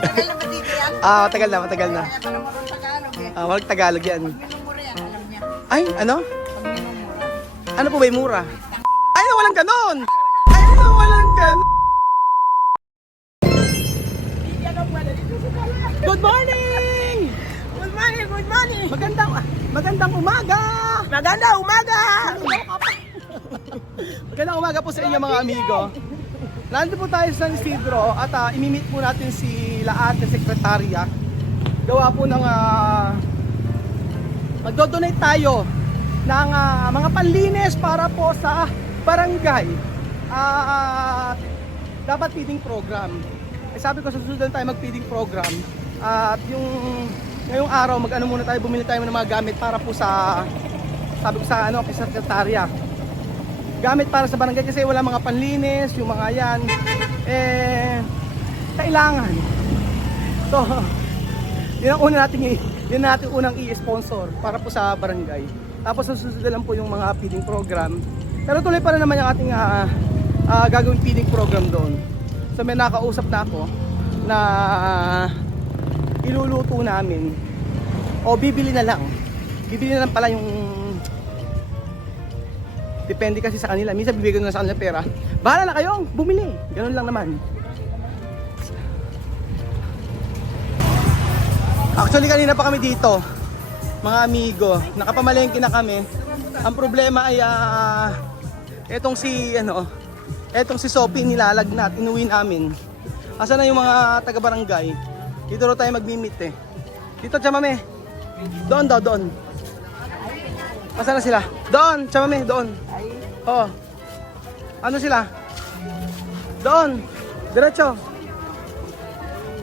Matagal na ba dito yan? Ah, matagal na, matagal na. Kaya ka naman ng Tagalog eh. Ah, wag Tagalog yan. Pag minumura yan, alam niya. Ay, ano? Pag minumura. Ano po ba yung mura? Ay, walang ganon! Ay, walang ganon! Good morning! Good morning, good morning! Magandang umaga! Maganda umaga! Magandang umaga po sa inyo mga amigo. Nandito po tayo sa San Isidro at imimit po natin si Laat na sekretarya. Gawa po ng magdodonate tayo ng mga panlinis para po sa barangay. Dapat feeding program. Sabi ko susunod tayo mag-feeding program. At yung ngayong araw mag-ano muna tayo, bumili tayo ng mga gamit para po sa sabi ko sa kay sekretarya. Gamit para sa barangay kasi wala mga panlinis, yung mga yan kailangan. So, yun ang natin unang i-sponsor para po sa barangay. Tapos susunod lang po yung mga feeding program. Pero tuloy pa rin naman yung ating gagawing feeding program doon. So may nakausap na ako na iluluto namin o bibili na lang pala yung depende kasi sa kanila. Minsan bibigyan ko na sa kanila pera. Bahala na kayong bumili. Ganun lang naman. Actually kanina pa kami dito, mga amigo. Nakapamalengke na kami. Ang problema ay etong si Sophie nilalagnat, inuwi namin. Asa na yung mga taga-barangay? Dito ro tayo magmi-meet eh. Dito, chamame. Doon. Asa na sila? Doon, chamame, doon. Oh. Ano sila? Doon. Diretso.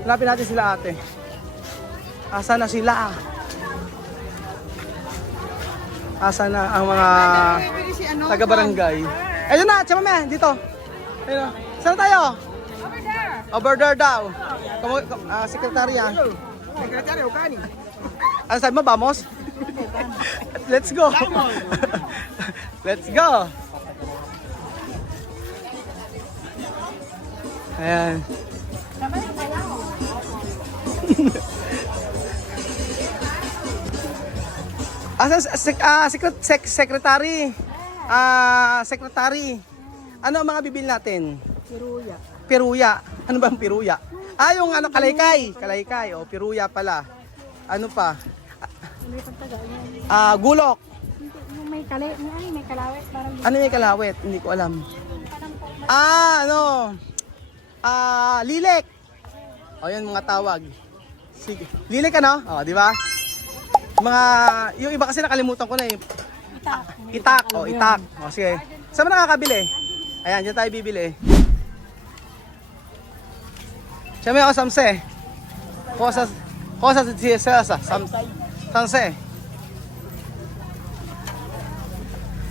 Hanapin natin sila ate. Asa na sila? Asa na ang mga taga-barangay? Ayun na, chamame, dito. Ayun na. Saan tayo? Over there daw. Sekretarya. Sekretary, ukani. Ano sabi mo, vamos? Let's go. Let's go. Ayan. Secretary. Secretary. Ano ang mga bibili natin? Piruya. Ano ba ang piruya? Yung kalaykay. Kalaykay. O, piruya pala. Ano pa? Gulok. May kalawit. Parang Ano yung kalawit? Hindi ko alam. Lilik. O, yan mga tawag. Sige. Lilik ano? O, di ba? Yung iba kasi nakalimutan ko na eh. Itak. O, itak. O, sige. Saan mo nakakabili? Ayan, dyan tayo bibili. Siyempre ako samse. Kosa sa samse.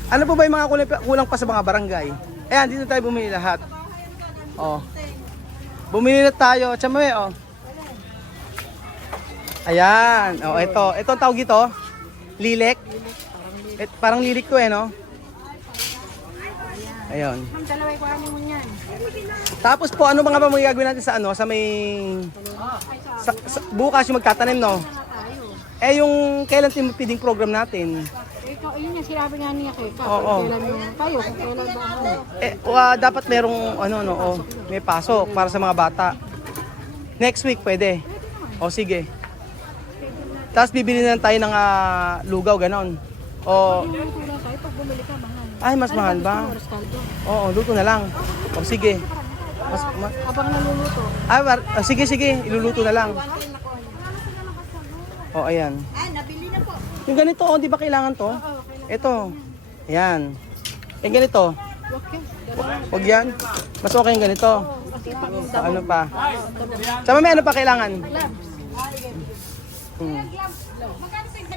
Ano po ba yung mga kulang pa sa mga barangay? Ayan, dito tayo bumili lahat. Oh. Bumili na tayo. Siyempre, oh. Ayan. Oh, ito. Ito ang tawag ito. Lilik. Parang lilik to no? Ayun. dalaway ko mo niyan. Tapos po, ano mga ba magagawin natin sa sa may... bukas yung magtatanim, no? Yung kailan yung feeding program natin? Yun yung sinabi nga niya kay Oo. Kailan yung payo, kailan ba Dapat merong, may pasok para sa mga bata. Next week, pwede. O, sige. Tapos bibili na tayo ng lugaw, ganon. O, tayo pag bumili ka, mahal. ay, mas mahal ba? Oo, luto na lang. O, sige. Abang naluluto. Sige, iluluto na lang. O, ayan. Nabili na po. Yung ganito, di ba kailangan to? Ito. Ayan. Yung ganito. Huwag yan. Mas okay yung ganito. Ano pa? Sama may ano pa kailangan?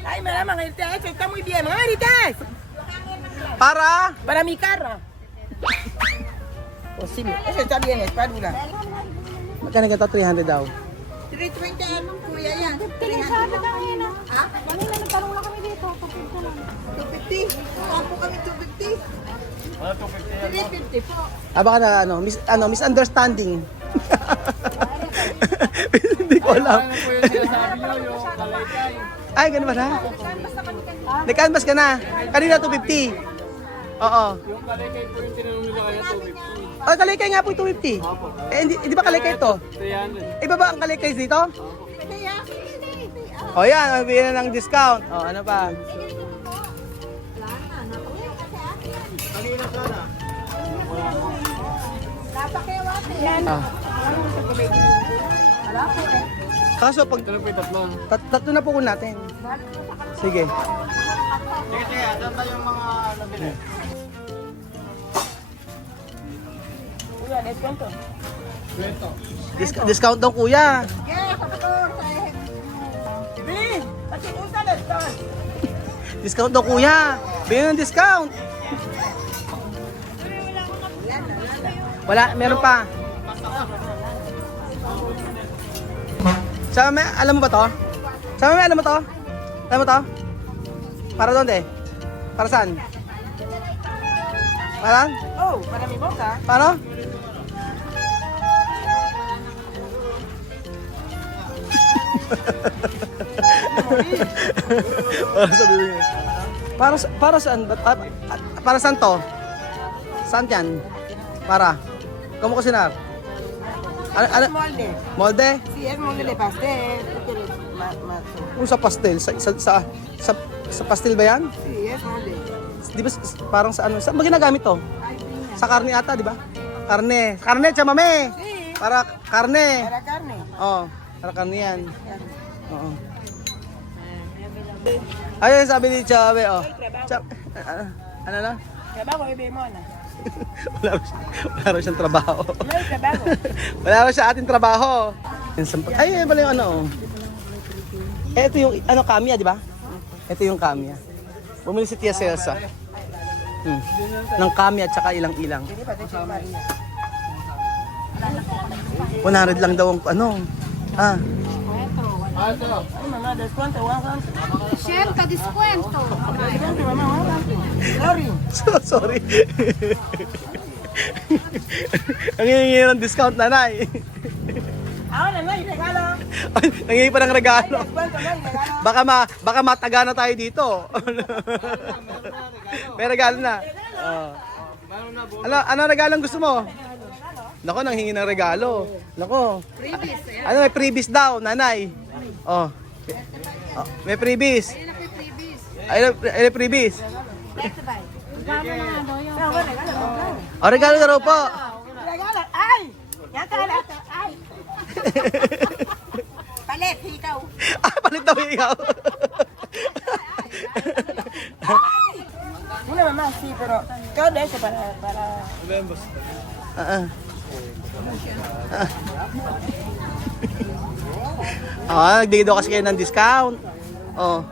Ay, malamang Marites. Está muy bien, Marites. Para mi carro. Posible. Ese está bien, espátula. Magkano ganito? 300 daw. 320 ano, kuya yan. Sabi ka ngayon Ha? Kanina nagtanong lang kami dito. 250. Saan po kami 250? 350 po. Baka na misunderstanding. po alam. Ano po yung sinasabi nyo, yung kalaykay. Ay, ganun ba na? Nag-canvas ka na. Kanina 250. Oo. Yung kalaykay po yung tinanong nila kaya 250. Oh, kalaykay nga po 250. Eh, hindi ba kalaykay ito? 300. Iba ba ang kalaykay dito? O yan, bigyan na ng discount. O, ano pa? Ah. Kaso pag Ito na po yung tatlo. tatlo na po ko natin. Sige. Sige, saan ba yung mga nabili? Kuya, deskwento. Discount daw kuya. Yes, kapatid. Bibi, pati usa na ito. Discount daw kuya. Bigyan ng discount. Wala, meron pa. Sama, alam mo ba to? Sama, alam mo to? Alam mo to? Para doon eh. Para saan? Para? Oh, marami mo ka. Paano? Para sa bibig. Para saan ba? Para saan to? Saan yan? Para? Kamu ko sinar? Ano? Molde. Molde? Si es molde de pastel. Kung sa pastel, sa pastel ba yan? Si es molde. Di ba parang sa ano? Saan ba ginagamit to? Sa karne ata, di ba? Karne. Karne, chamame. Si, Para karne. para carne. Oo. Para karne yan. Oo. Ayun, sabi ni Chabe, oh. Ano na? Trabaho, ibe mo na. Wala raw siyang trabaho. May trabaho. Wala raw siya ating trabaho. Ay, yun pala yung ano. Ito yung, ano, Kamiya, di ba? Ito yung Kamiya. Bumili si Tia Celsa. Ng Kamiya at saka ilang-ilang. Hindi pa si Maria. 100 lang daw ang, ano. Ah, Ay, mama, descuento, 100. Siyempre, diskwento. Descuento, mama, 100. Sorry. sorry. Ang hihingi ng discount, nanay. Ako na, may regalo. Ay, nangingi pa ng regalo. Descuento, may regalo. Baka mataga na tayo dito. May regalo na. Oh. Ano regalong gusto mo? Nako, nanghingi ng regalo. Nako. Ano, may freebies daw, nanay. Oh. Oh, may freebies. Ayun, may freebies. Oh, regalo na raw po. Regalo. Ay! Yan ka na. Ay! Palit, ikaw. Ah, palit daw ikaw. Una mamá, sí, pero ikaw de eso para... Ah. Ah, nagbigay daw kasi kayo ng discount. Oh.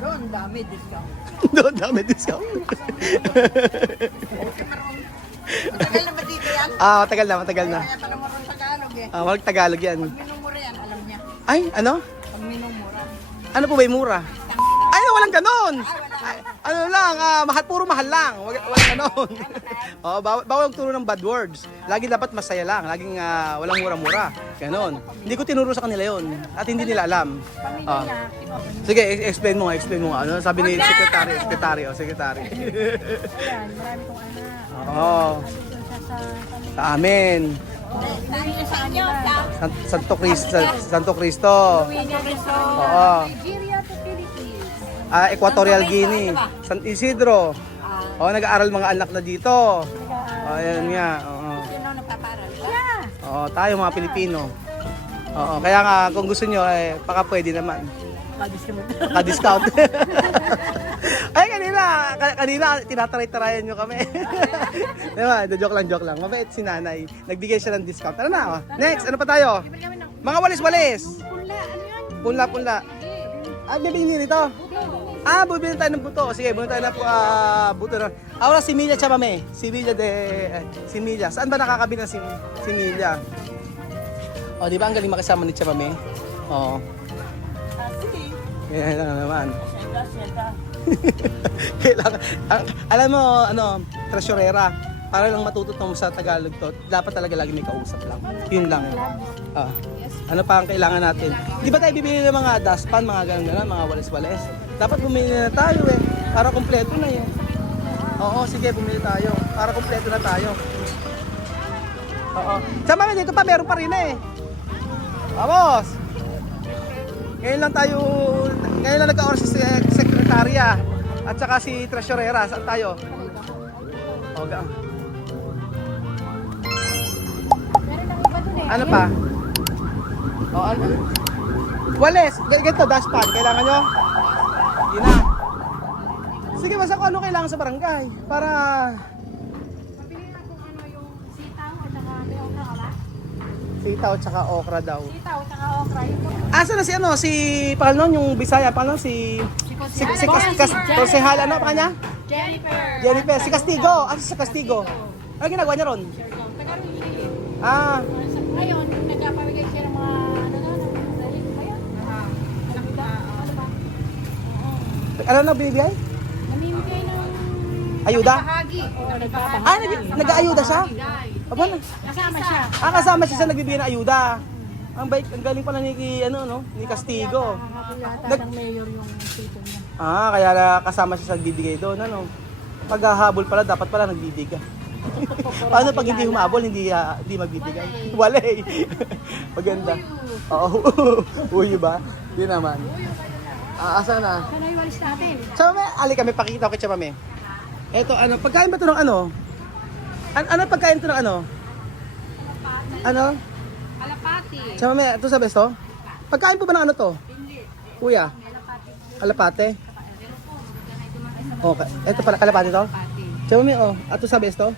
Doon, dami discount. Doon dami discount. Matagal na ba dito yan? Ah, matagal na, matagal na. Kaya pala marunong Tagalog eh. Ah, walang Tagalog yan. Minumura yan, alam niya. Ay, ano? Pag minumura. Ano po ba yung mura? Ay, walang ganon. Ay, ano lang, puro mahal lang. Walang ganon. Oh, bawal turo ng bad words. Lagi dapat masaya lang. Laging walang mura-mura. Ganon. Hindi ko tinuro sa kanila yon at hindi nila alam. Ah. Sige, explain mo nga. Ano sabi ni secretary. Ayan, marami kong anak. Oo. Sa amin. Sa kanila. Santo Cristo. Oo. Nigeria to Philippines. Equatorial Guinea. San Isidro. Oh, nag-aaral mga anak na dito. Oh, ayan nga. Oo. Sino nagpaparal? Siya! Oo, tayo mga Pilipino. Oo, kaya nga kung gusto nyo, baka pwede naman. Ka-discount. Ay, kanina tinatry-tryan nyo kami. Diba, joke lang. Mabait si nanay. Nagbigay siya ng discount. Tara na, oh. Next, ano pa tayo? Mga walis-walis. Punla, ano yun? Punla. Ah, bibili rito. Ah, bibili tayo ng buto. Sige, bibili tayo ng buto. Ahora, similya chamame. Similya. Saan ba nakakabili ng similya? O, di ba ang galing makisama ni chamame? Oo. Yan lang naman. Kailangan, alam mo, tresurera, para lang matututo mo sa Tagalog to, dapat talaga lagi may kausap lang. Yun lang. Ah. Yes Ano pa ang kailangan natin? Di ba tayo bibili ng mga dustpan, mga ganun-ganun, mga walis-walis? Dapat bumili na tayo eh, para kumpleto na yun. Oo, sige, bumili tayo, para kumpleto na tayo. Oo. Sa mga dito pa, meron pa rin eh. Vamos! Ngayon lang nagka-oras si sekretarya at saka si treasurera. Saan tayo? O, Meron lang iba dun eh. ano pa? O, ano? Walis! Ganito, dashpan. Kailangan nyo? Hindi na. Sige, basta kung ano kailangan sa barangay. Para... Pabili na kung ano yung sitaw at saka may okra ka ba? Sitaw at saka okra daw. Sitaw at saka okra. Yung Asa na si ano? Si... Paano yung Bisaya? Paano si... Konsehal, ano pa kanya? Jennifer. Jennifer. Si Castigo. Asa si Castigo? Ano ginagawa niya ron? Taga-Rili. Ah... Ngayon, nagpapamigay siya ng mga dahil ba yan? Ano ba? Ano na binibigay? Namimigay ng Ayuda? bahagi. Oo, nagbabahagi. Ah, nag-aayuda siya? Aba na. Kasama siya. Ah, kasama siya sa nagbibigay ng ayuda. Ang galing pala ni Castigo. Nakakapin yata ng mayor yung tito niya. Ah, kaya kasama siya sa nagbibigay doon, ano? Paghahabol pala, dapat pala nagbibigay. Paano pag hindi humabol, hindi magbibigay? Wala eh. Maganda. Oo. Uyo ba? Di naman. Asa na? Sana yung walis natin. Chama, ali kami, pakita ko kay Chama. Eto, ano, pagkain ba ito ng ano? Ano pagkain ito ng ano? Ano? Kalapati. Chama, ito sa besto? Pagkain po ba ng ano to? Kuya? Kalapate? Okay. Ito pala, kalapate to? Chama, oh. Ato sa besto?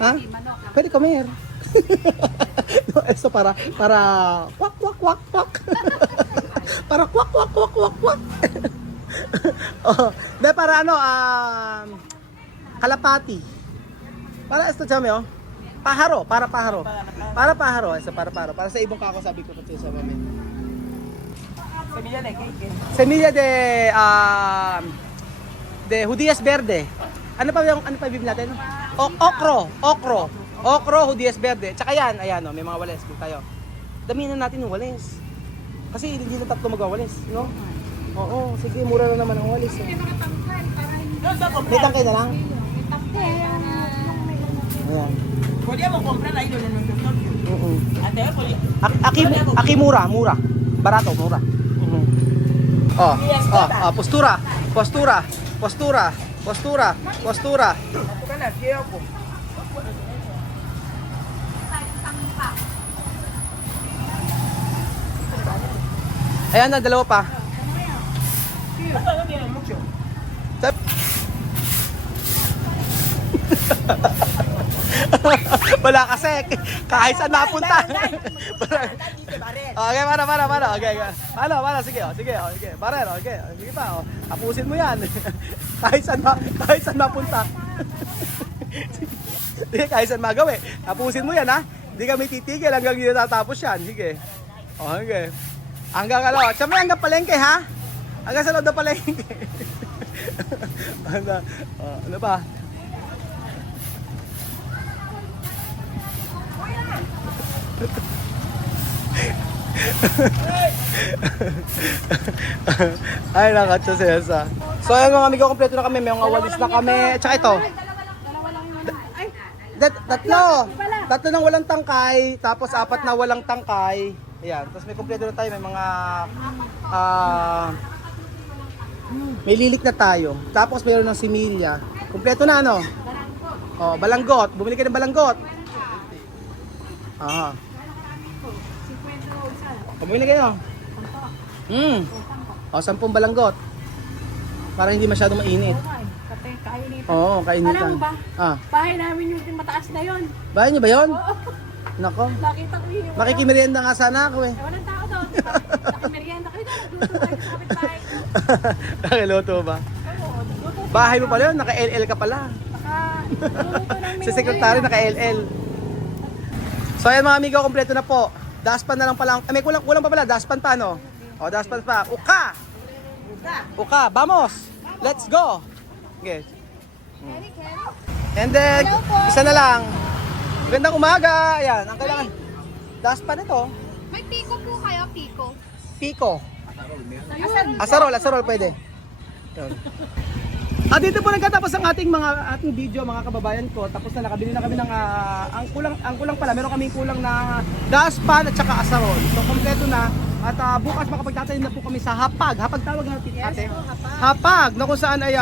Ha? Pwede comer. No, esto para kwak kwak kwak kwak. Para kwak kwak kwak kwak kwak. Oh, de para ano kalapati. Para esto chame oh. Paharo, para paharo. Para paharo, esto para paharo. Para sa ibong kako sabi ko kasi sa mami. Semilla de judías verde. Ano pa bibili natin? Okro, judías verde. Tsaka yan, ayan oh, may mga walis dito tayo. Damihan na natin yung walis. Kasi hindi na tatlo magwawalis, no? Oo, sige, mura lang naman ang walis. Eh. May tangkay na lang? Ayan. Pwede mo comprar ahí donde nos tocó. Oo. Ate, pwede. Aki mura. Barato, mura. Postura. Ako ka na, kaya ako. Ayan na, dalawa pa. Basta no tiene mucho. Wala kasi, kahit saan napunta. Okay, para. Okay. Paano, sige. Barel, okay. Sige pa, oh. Tapusin mo yan. kahit saan napunta. Sige, kahit saan magawi. Tapusin mo yan, ha. Hindi kami titigil hanggang hindi natatapos yan. Sige. Okay. Hanggang hanggang palengke, ha? Hanggang sa loob ng palengke. Ano ba? Ay, nakatsa si Esa. So, ayun mga amigo, kompleto na kami. May mga walis na kami. Tsaka ito. Tatlo nang walang tangkay. Tapos 4 na walang tangkay. Ayan. Tapos may kompleto na tayo. May mga... may lilit na tayo. Tapos mayroon ng similya. Kompleto na ano? Oh, balanggot. Bumili ka ng balanggot. Aha. Bumili kayo. O, 10 balanggot. Para hindi masyadong mainit. Oo, kainit Alam lang. mo ba? Ah, Bahay namin yung mataas na yun. bahay niyo ba yun? Nako. Nakita ko yun. Makikimerienda nga sana ako eh. Walang tao doon. Nakimerienda kayo doon. Nagluto tayo sa kapitbahay. Nakiluto ba? Bahay mo pala yun, naka-LL ka pala. Nagluto namin. Si sekretary naka-LL. So ayan mga amigo, kompleto na po. Daspan na lang pala. May kulang pa pala, daspan pa no? O, daspan pa. Uka, vamos! Let's go! Okay. And then, isa na lang. Magandang umaga. Ayan, ang kailangan. Daspan ito. Pico. Asarol pwede. Yun. At dito po nagkatapos ang ating video mga kababayan ko. Tapos na nakabili na kami ng ang kulang pala, meron kaming kulang na daspan at saka asarol. So kompleto na. At bukas makapagtatanim na po kami sa hapag. Hapag tawag natin ate. Hapag na kung saan ay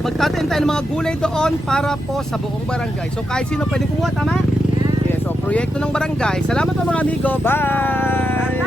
magtatanim tayo ng mga gulay doon para po sa buong barangay. So kahit sino pwede kumuha, tama? Yes, so proyekto ng barangay. Salamat po mga amigo. Bye!